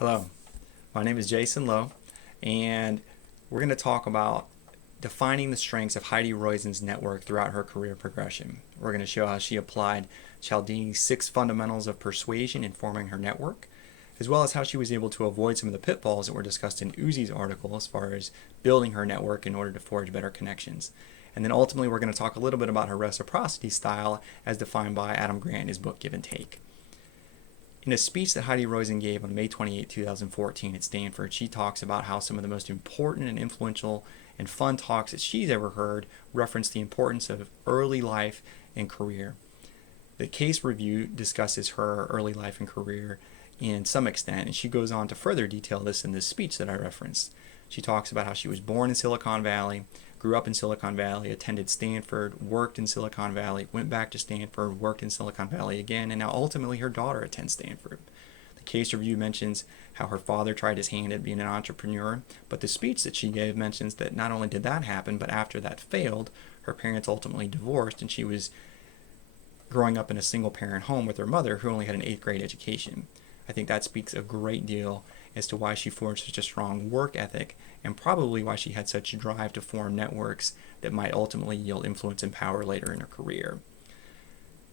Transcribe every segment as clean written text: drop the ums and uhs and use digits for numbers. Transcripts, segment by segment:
Hello, my name is Jason Lowe, and we're going to talk about defining the strengths of Heidi Roizen's network throughout her career progression. We're going to show how she applied Cialdini's 6 fundamentals of persuasion in forming her network, as well as how she was able to avoid some of the pitfalls that were discussed in Uzi's article as far as building her network in order to forge better connections. And then ultimately, we're going to talk a little bit about her reciprocity style as defined by Adam Grant in his book Give and Take. In a speech that Heidi Roizen gave on May 28, 2014 at Stanford, she talks about how some of the most important and influential and fun talks that she's ever heard reference the importance of early life and career. The case review discusses her early life and career in some extent, and she goes on to further detail this in this speech that I referenced. She talks about how she was born in Silicon Valley, grew up in Silicon Valley, attended Stanford, worked in Silicon Valley, went back to Stanford, worked in Silicon Valley again, and now ultimately her daughter attends Stanford. The case review mentions how her father tried his hand at being an entrepreneur, but the speech that she gave mentions that not only did that happen, but after that failed, her parents ultimately divorced, and she was growing up in a single-parent home with her mother who only had an 8th grade education. I think that speaks a great deal as to why she forged such a strong work ethic and probably why she had such a drive to form networks that might ultimately yield influence and power later in her career.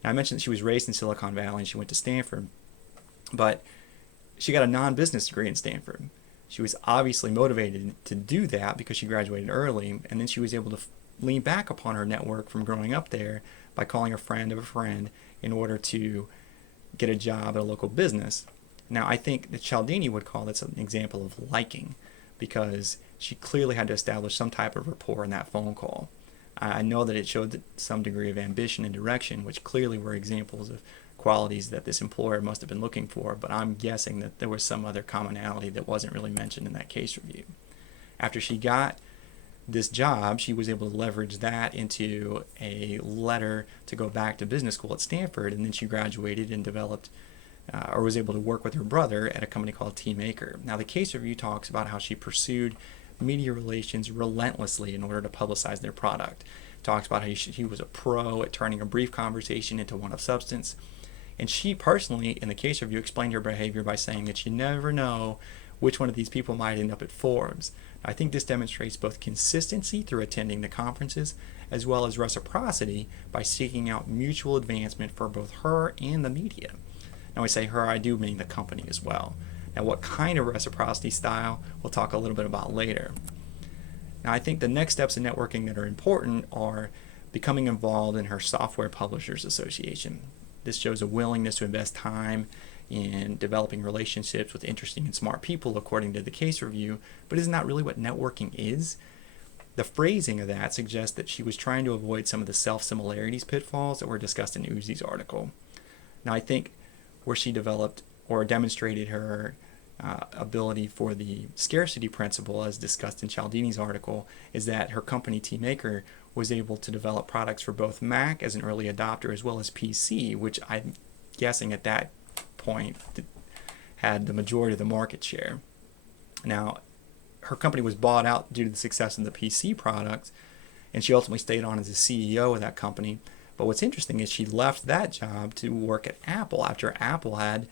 Now, I mentioned that she was raised in Silicon Valley and she went to Stanford, but she got a non-business degree in Stanford. She was obviously motivated to do that because she graduated early, and then she was able to lean back upon her network from growing up there by calling a friend of a friend in order to get a job at a local business. Now, I think that Cialdini would call this an example of liking because she clearly had to establish some type of rapport in that phone call. I know that it showed some degree of ambition and direction, which clearly were examples of qualities that this employer must have been looking for, but I'm guessing that there was some other commonality that wasn't really mentioned in that case review. After she got this job, she was able to leverage that into a letter to go back to business school at Stanford, and then she graduated and developed or was able to work with her brother at a company called Teamaker. Now, the case review talks about how she pursued media relations relentlessly in order to publicize their product. It talks about how he was a pro at turning a brief conversation into one of substance. And she personally, in the case review, explained her behavior by saying that you never know which one of these people might end up at Forbes. I think this demonstrates both consistency through attending the conferences as well as reciprocity by seeking out mutual advancement for both her and the media. Now, I say her, I do mean the company as well. Now, what kind of reciprocity style, we'll talk a little bit about later. Now, I think the next steps in networking that are important are becoming involved in her Software Publishers Association. This shows a willingness to invest time in developing relationships with interesting and smart people, according to the case review, but isn't that really what networking is? The phrasing of that suggests that she was trying to avoid some of the self-similarities pitfalls that were discussed in Uzi's article. Now, I think where she developed or demonstrated her ability for the scarcity principle, as discussed in Cialdini's article, is that her company Teamaker was able to develop products for both Mac as an early adopter as well as PC, which I'm guessing at that point had the majority of the market share. Now, her company was bought out due to the success of the PC products, and she ultimately stayed on as the CEO of that company. But what's interesting is she left that job to work at Apple after Apple had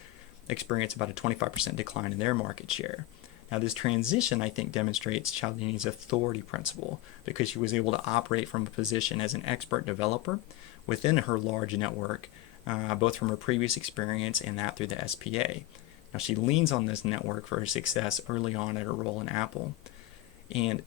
experienced about a 25% decline in their market share. Now, this transition, I think, demonstrates Cialdini's authority principle because she was able to operate from a position as an expert developer within her large network, both from her previous experience and that through the SPA. Now, she leans on this network for her success early on at her role in Apple. And,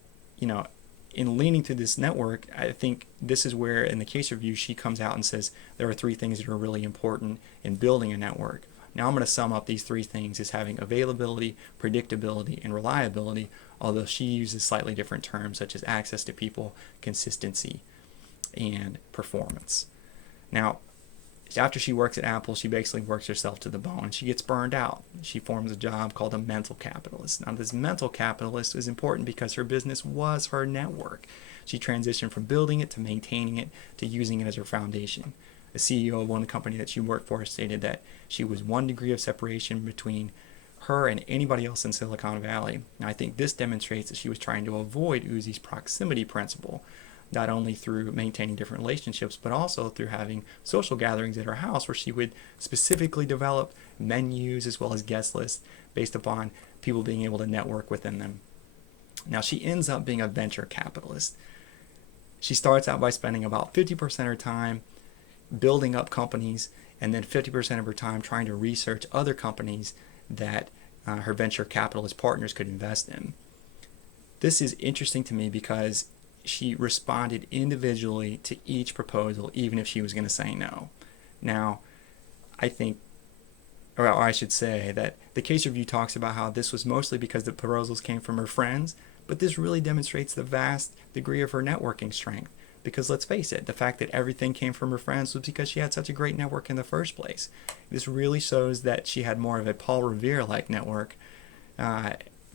in leaning to this network, I think this is where, in the case review, she comes out and says there are 3 things that are really important in building a network. Now, I'm going to sum up these 3 things as having availability, predictability, and reliability, although she uses slightly different terms such as access to people, consistency, and performance. Now, after she works at Apple, she basically works herself to the bone. She gets burned out. She forms a job called a mental capitalist. Now, this mental capitalist is important because her business was her network. She transitioned from building it to maintaining it to using it as her foundation. The CEO of one company that she worked for stated that she was 1 degree of separation between her and anybody else in Silicon Valley. Now, I think this demonstrates that she was trying to avoid Uzi's proximity principle. not only through maintaining different relationships, but also through having social gatherings at her house where she would specifically develop menus as well as guest lists based upon people being able to network within them. Now, she ends up being a venture capitalist. She starts out by spending about 50% of her time building up companies, and then 50% of her time trying to research other companies that her venture capitalist partners could invest in. This is interesting to me because she responded individually to each proposal, even if she was going to say no. Now, I think, or I should say that the case review talks about how this was mostly because the proposals came from her friends, but this really demonstrates the vast degree of her networking strength. Because let's face it, the fact that everything came from her friends was because she had such a great network in the first place. This really shows that she had more of a Paul Revere-like network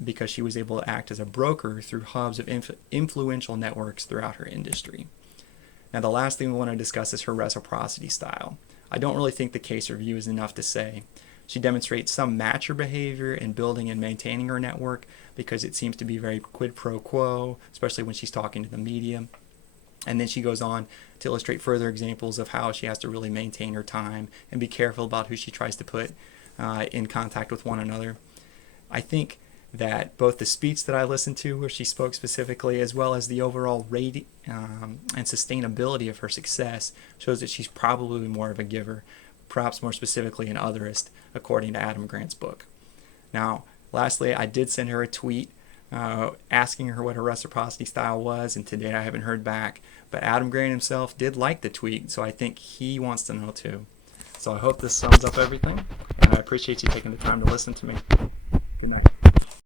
because she was able to act as a broker through hubs of influential networks throughout her industry. Now, the last thing we want to discuss is her reciprocity style. I don't really think the case review is enough to say. She demonstrates some matcher behavior in building and maintaining her network because it seems to be very quid pro quo, especially when she's talking to the media. And then she goes on to illustrate further examples of how she has to really maintain her time and be careful about who she tries to put in contact with one another. I think that both the speech that I listened to where she spoke specifically, as well as the overall rate and sustainability of her success, shows that she's probably more of a giver, perhaps more specifically an otherist, according to Adam Grant's book. Now, lastly, I did send her a tweet asking her what her reciprocity style was, and today I haven't heard back. But Adam Grant himself did like the tweet, so I think he wants to know too. So I hope this sums up everything, and I appreciate you taking the time to listen to me. Good night.